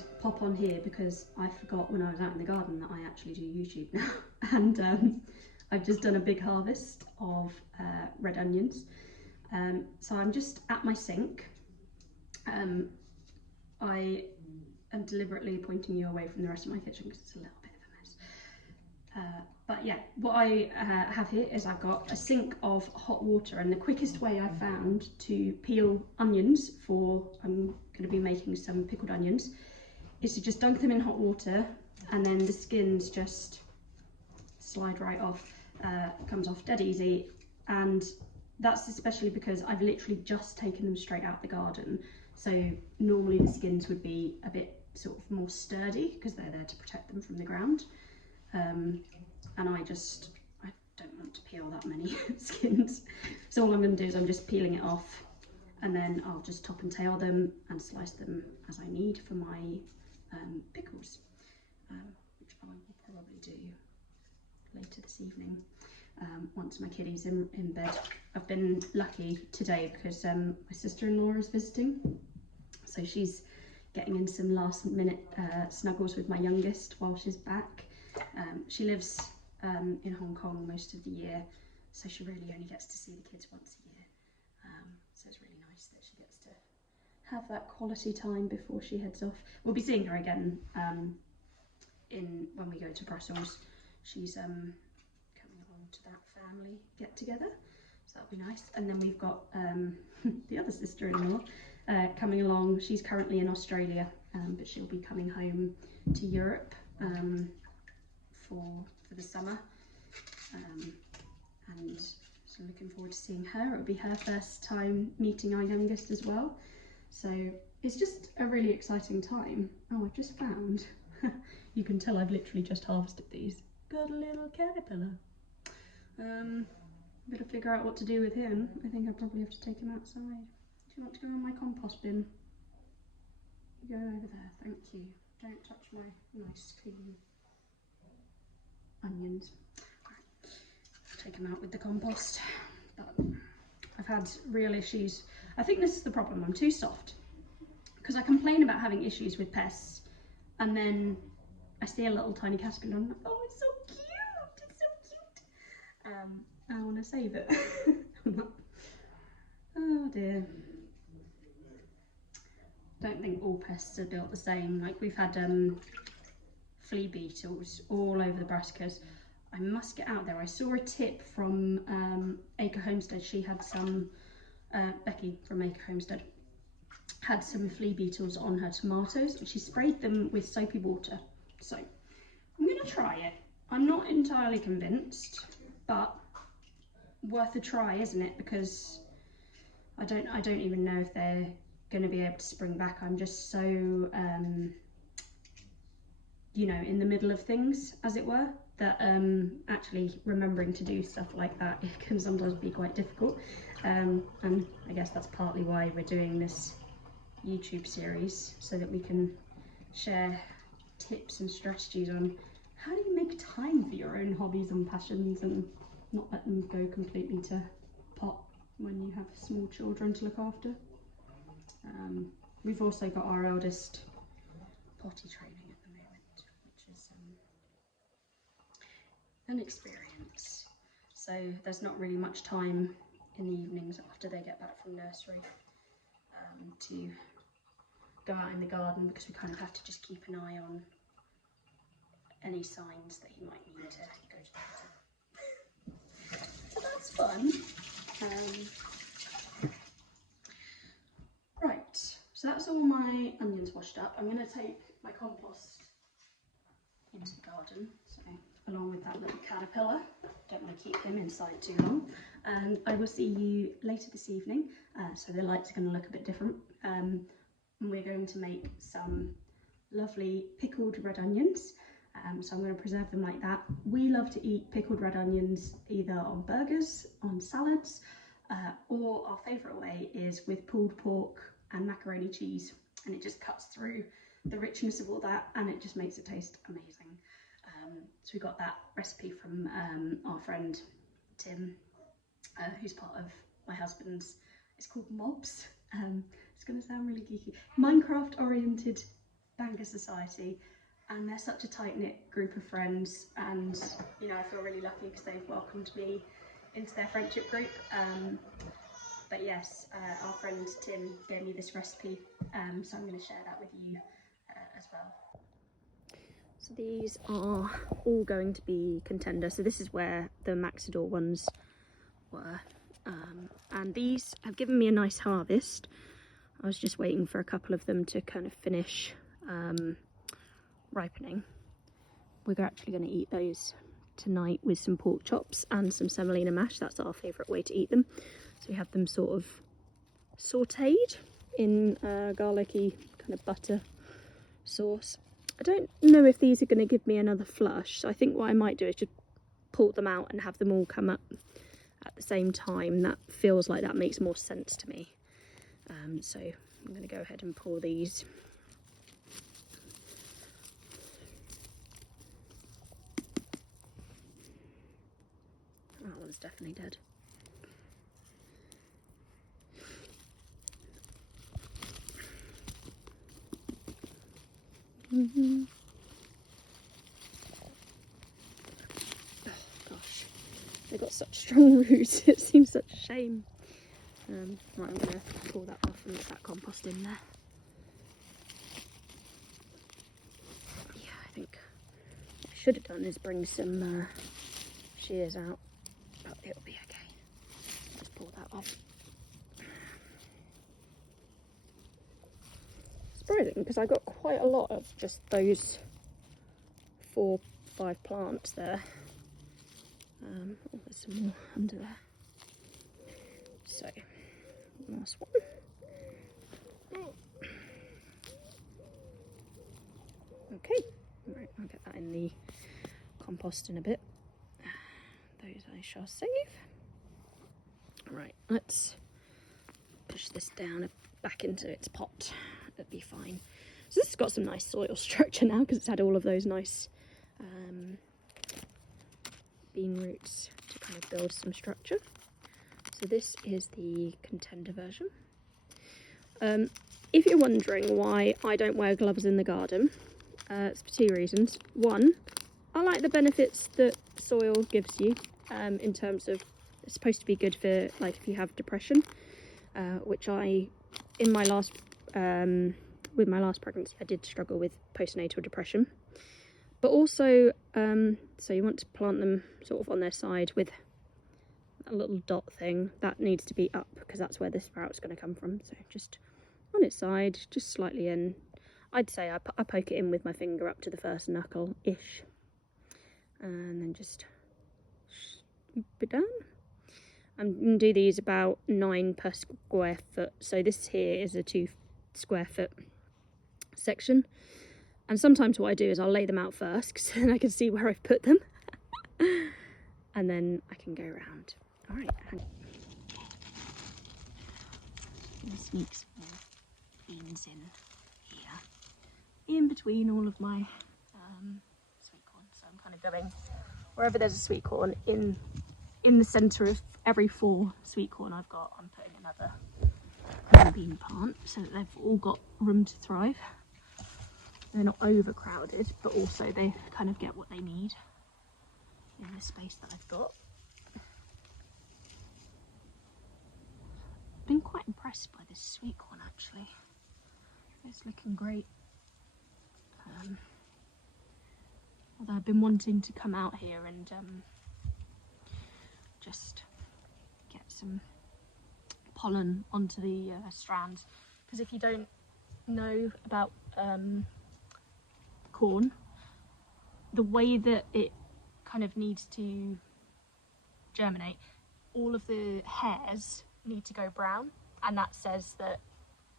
I'd pop on here because I forgot when I was out in the garden that I actually do YouTube now. And I've just done a big harvest of red onions. So I'm just at my sink. I am deliberately pointing you away from the rest of my kitchen because it's a little bit of a mess. But yeah, what I have here is I've got a sink of hot water, and the quickest way I found to peel onions for, I'm going to be making some pickled onions, is to just dunk them in hot water, and then the skins just slide right off. Comes off dead easy, and that's especially because I've literally just taken them straight out the garden. So normally the skins would be a bit sort of more sturdy because they're there to protect them from the ground. And I don't want to peel that many skins. So all I'm going to do is I'm just peeling it off, and then I'll just top and tail them and slice them as I need for my pickles, which I will probably do later this evening once my kiddie's in bed. I've been lucky today because my sister-in-law is visiting, so she's getting in some last minute snuggles with my youngest while she's back. She lives in Hong Kong most of the year, so she really only gets to see the kids once a year. So it's really nice that she gets to have that quality time before she heads off. We'll be seeing her again when we go to Brussels. She's coming along to that family get together, so that'll be nice. And then we've got the other sister-in-law coming along. She's currently in Australia, but she'll be coming home to Europe for the summer, and so looking forward to seeing her. It'll be her first time meeting our youngest as well, so it's just a really exciting time. Oh, I've just found, you can tell I've literally just harvested these. Got a little caterpillar. Gotta figure out what to do with him. I think I probably have to take him outside. Do you want to go in my compost bin? Go over there, thank you. Don't touch my nice clean onions. Right. Take them out with the compost. But I've had real issues. I think this is the problem. I'm too soft because I complain about having issues with pests, and then I see a little tiny caterpillar and I'm like, oh, it's so cute, it's so cute. I want to save it. Oh dear. Don't think all pests are built the same. Like, we've had flea beetles all over the brassicas. I must get out there. I saw a tip from Acre Homestead. She had some, Becky from Acre Homestead had some flea beetles on her tomatoes, and she sprayed them with soapy water. So I'm going to try it. I'm not entirely convinced, but worth a try, isn't it? Because I don't even know if they're going to be able to spring back. I'm just so you know, in the middle of things, as it were, that actually remembering to do stuff like that, it can sometimes be quite difficult. And I guess that's partly why we're doing this YouTube series, so that we can share tips and strategies on how do you make time for your own hobbies and passions and not let them go completely to pot when you have small children to look after. We've also got our eldest potty training at the moment, which is an experience. So there's not really much time in the evenings after they get back from nursery to go out in the garden, because we kind of have to just keep an eye on any signs that he might need to go to the potty. So that's fun. Right, so that's all my onions washed up. I'm going to take my compost into the garden, so along with that little caterpillar. Don't want to keep him inside too long. And I will see you later this evening. So the lights are going to look a bit different. And we're going to make some lovely pickled red onions. So I'm going to preserve them like that. We love to eat pickled red onions either on burgers, on salads, or our favourite way is with pulled pork and macaroni cheese, and it just cuts through the richness of all that and it just makes it taste amazing. So we got that recipe from our friend Tim, who's part of my husband's, it's called Mobs. It's going to sound really geeky, Minecraft oriented Banker Society, and they're such a tight-knit group of friends, and you know, I feel really lucky because they've welcomed me into their friendship group. But yes, our friend Tim gave me this recipe, so I'm going to share that with you as well. So these are all going to be contender. So this is where the Maxidor ones were, and these have given me a nice harvest. I was just waiting for a couple of them to kind of finish ripening. We're actually going to eat those tonight with some pork chops and some semolina mash. That's our favourite way to eat them. So we have them sort of sautéed in garlicky kind of butter sauce. I don't know if these are going to give me another flush, so I think what I might do is just pull them out and have them all come up at the same time. That feels like that makes more sense to me. So I'm going to go ahead and pour these. That one's definitely dead. Oh gosh, they've got such strong roots, it seems such a shame. Right, I'm going to pull that off and get that compost in there. Yeah, I think what I should have done is bring some shears out, but it'll be okay. Just pull that off. Surprising, because I got quite a lot of just those 4-5 plants there. Oh, there's some more under there. So, last one. Okay, right, I'll get that in the compost in a bit. Those I shall save. Right, let's push this down back into its pot. That'd be fine. So this has got some nice soil structure now because it's had all of those nice bean roots to kind of build some structure. So this is the contender version. If you're wondering why I don't wear gloves in the garden, it's for 2 reasons. One, I like the benefits that soil gives you in terms of, it's supposed to be good for like if you have depression, which in my last with my last pregnancy I did struggle with postnatal depression. But also, so you want to plant them sort of on their side with a little dot thing. That needs to be up because that's where the sprout's going to come from. So just on its side, just slightly in. I'd say I poke it in with my finger up to the first knuckle-ish. And then just swoop it down. I'm going to do these about 9 per square foot. So this here is a 2 square foot section. And sometimes what I do is I'll lay them out first because then I can see where I've put them. And then I can go around. All right. Sneak some beans in here, in between all of my sweet corn. So I'm kind of going wherever there's a sweet corn in the centre of every 4 sweet corn I've got. I'm putting another green bean plant so that they've all got room to thrive. They're not overcrowded, but also they kind of get what they need in the space that I've got. Been quite impressed by this sweet corn actually. It's looking great. Although I've been wanting to come out here and just get some pollen onto the strands, because if you don't know about corn, the way that it kind of needs to germinate, all of the hairs need to go brown, and that says that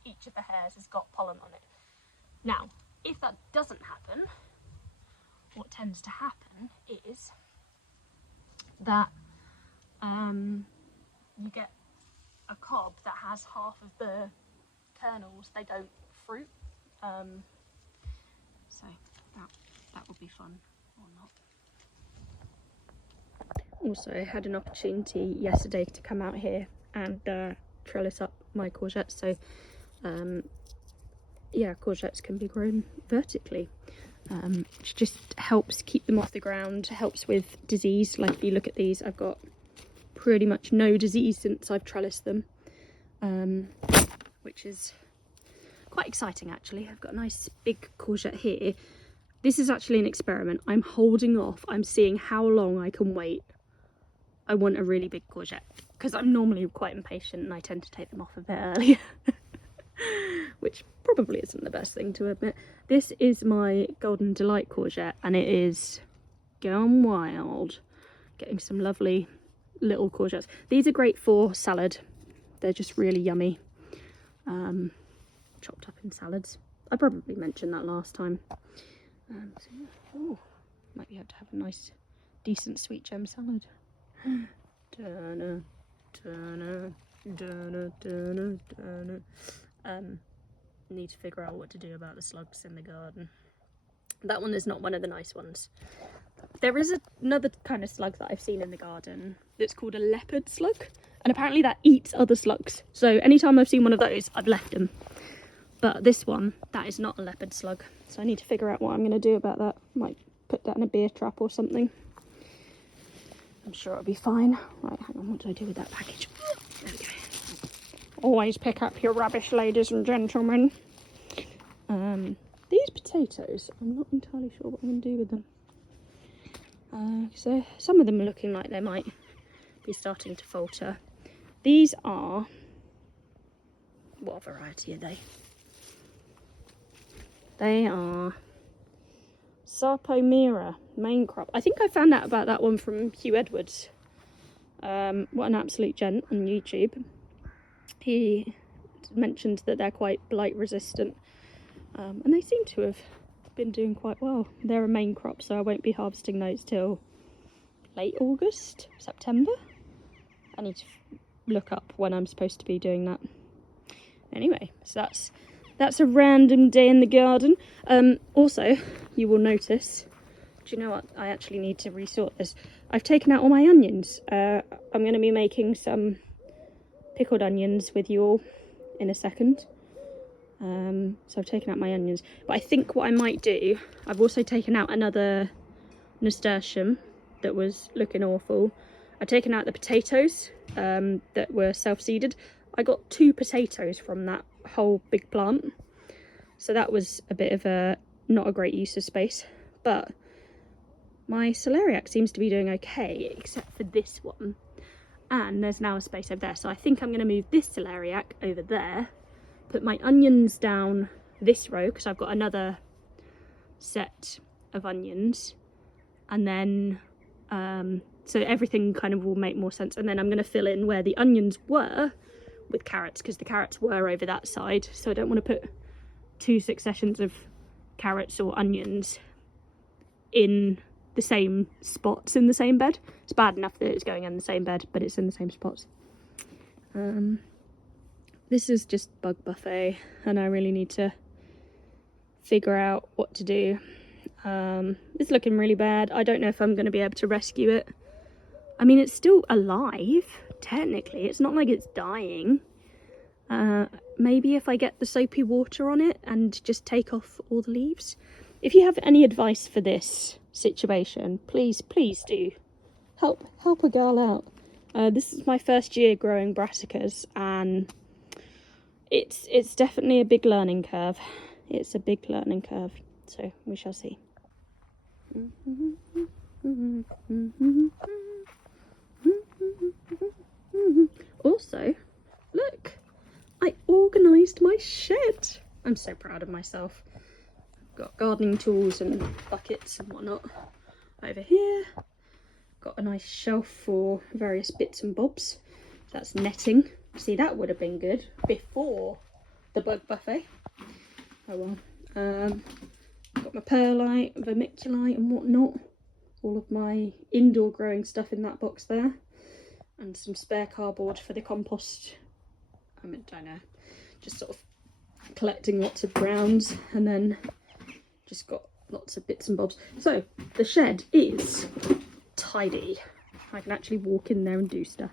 each of the hairs has got pollen on it. Now, if that doesn't happen, what tends to happen is that you get a cob that has half of the kernels, they don't fruit. So that would be fun or not. Also, I had an opportunity yesterday to come out here and trellis up my courgettes. So yeah, courgettes can be grown vertically, which just helps keep them off the ground, helps with disease. Like if you look at these, I've got pretty much no disease since I've trellised them, which is quite exciting actually. I've got a nice big courgette here. This is actually an experiment. I'm holding off. I'm seeing how long I can wait. I want a really big courgette because I'm normally quite impatient and I tend to take them off a bit earlier. Which probably isn't the best thing to admit. This is my Golden Delight courgette and it is gone wild. Getting some lovely little courgettes. These are great for salad. They're just really yummy. Chopped up in salads. I probably mentioned that last time. So yeah. Oh, might be able to have a nice, decent sweet gem salad. Need to figure out what to do about the slugs in the garden. That one is not one of the nice ones. There is another kind of slug that I've seen in the garden that's called a leopard slug, and apparently that eats other slugs. So anytime I've seen one of those, I've left them. But this one, that is not a leopard slug. So I need to figure out what I'm going to do about that. Might put that in a beer trap or something. I'm sure it'll be fine. Right, hang on, what do I do with that package? There we go. Always pick up your rubbish, ladies and gentlemen. These potatoes, I'm not entirely sure what I'm going to do with them. So some of them are looking like they might be starting to falter. These are, what variety are they? They are Sarpomera main crop. I think I found out about that one from Hugh Edwards. What an absolute gent on YouTube. He mentioned that they're quite blight resistant, and they seem to have been doing quite well. They're a main crop, so I won't be harvesting those till late August, September. I need to look up when I'm supposed to be doing that. Anyway, so that's a random day in the garden. Also, you will notice, do you know what? I actually need to resort this. I've taken out all my onions. I'm going to be making some pickled onions with you all in a second. So I've taken out my onions. But I think what I might do, I've also taken out another nasturtium that was looking awful. I've taken out the potatoes that were self-seeded. I got 2 potatoes from that whole big plant. So that was a bit of a not a great use of space. But my celeriac seems to be doing okay, except for this one. And there's now a space over there. So I think I'm going to move this celeriac over there, put my onions down this row, because I've got another set of onions. And then, so everything kind of will make more sense. And then I'm going to fill in where the onions were with carrots, because the carrots were over that side. So I don't want to put 2 successions of carrots or onions in the same spots in the same bed. It's bad enough that it's going in the same bed, but it's in the same spots. This is just bug buffet, and I really need to figure out what to do. It's looking really bad. I don't know if I'm going to be able to rescue it. I mean, it's still alive, technically. It's not like it's dying. Maybe if I get the soapy water on it and just take off all the leaves. If you have any advice for this situation, please do help a girl out. This is my first year growing brassicas, and it's definitely a big learning curve. It's a big learning curve, so we shall see. Also, look, I organised my shed. I'm so proud of myself. I've got gardening tools and buckets and whatnot over here. Got a nice shelf for various bits and bobs. That's netting. See, that would have been good before the bug buffet. Oh well. Got my perlite, vermiculite and whatnot. All of my indoor growing stuff in that box there. And some spare cardboard for the compost. I don't know. Just sort of collecting lots of browns, and then just got lots of bits and bobs. So the shed is tidy. I can actually walk in there and do stuff.